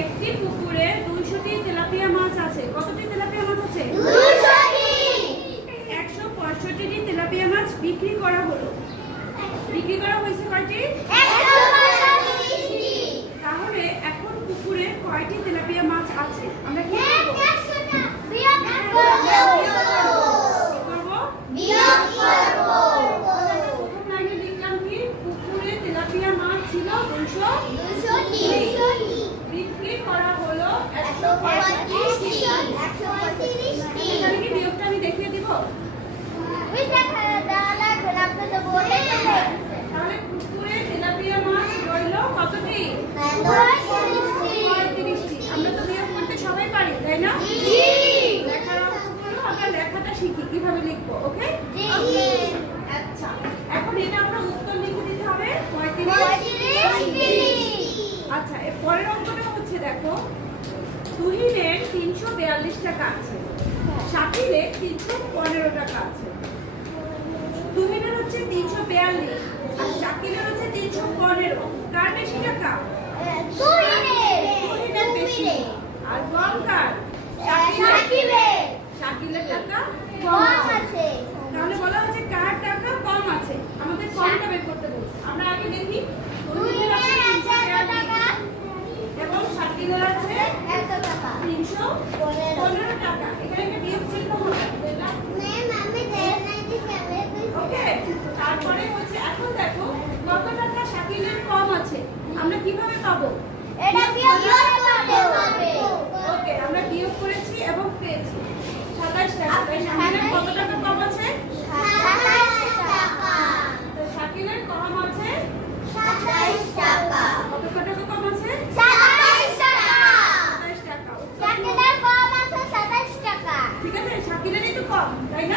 একটি পুকুরে 200টি তেলাপিয়া মাছ আছে। কতটি তেলাপিয়া মাছ আছে? 165টি তেলাপিয়া মাছ বিক্রি করা হলো। বিক্রি করা হয়েছে কয়টি? তাহলে এখন পুকুরে কয়টি তেলাপিয়া মাছ আছে? আমরা কি করব? প্রথম লাইনে লিখলাম কি? পুকুরে তেলাপিয়া মাছ ছিল 200টি, বিক্রি করা হলো 135টি। এখানে কি বিয়োগটা আমি দেখিয়ে দিব? তাহলে পুকুরে তেলাপিয়া মাছ রইল কতটি? 35টি। আমরা তো বিয়োগ করতে সবাই পারি, তাই না? লেখার অঙ্কগুলো আমরা লেখাটা শিখি কিভাবে লিখবো। ওকে? আচ্ছা, এখন এটা আমরা উত্তর লিখে দিতে হবে 35। আচ্ছা, এর পরের অঙ্কটা হচ্ছে দেখো, তুহিনের 342 টাকা আছে, শাকিলের 315 টাকা আছে। তুহিনের হচ্ছে 342 আর শাকিলের হচ্ছে 315। কার বেশি টাকা? তুহিনের বেশি। আর কম কার? শাকিলের টাকা কম আছে। তাহলে বলা হচ্ছে কার টাকা কম আছে, আমাদের কমটা বের করতে বলছে। আমরা আগে দেখি, তুহিনের আছে 342 এবং শাকিলের আছে 315 টাকা। এখানে একটা বিয়োগ চিহ্ন হবে, বুঝলা? ওকে, তারপরে হচ্ছে এখন দেখো কত টাকা শাকিলের কম আছে, আমরা কিভাবে পাবো? ওকে, আমরা বিয়োগ করেছি এবং পেয়েছি 27 টাকা। তাই শাকিলের কত টাকা কম আছে? তো শাকিলের কম আছে 27 টাকা। কত টাকা কম আছে? 27 টাকা। ঠিক আছে, শাকিলেরই তো কম, তাই না?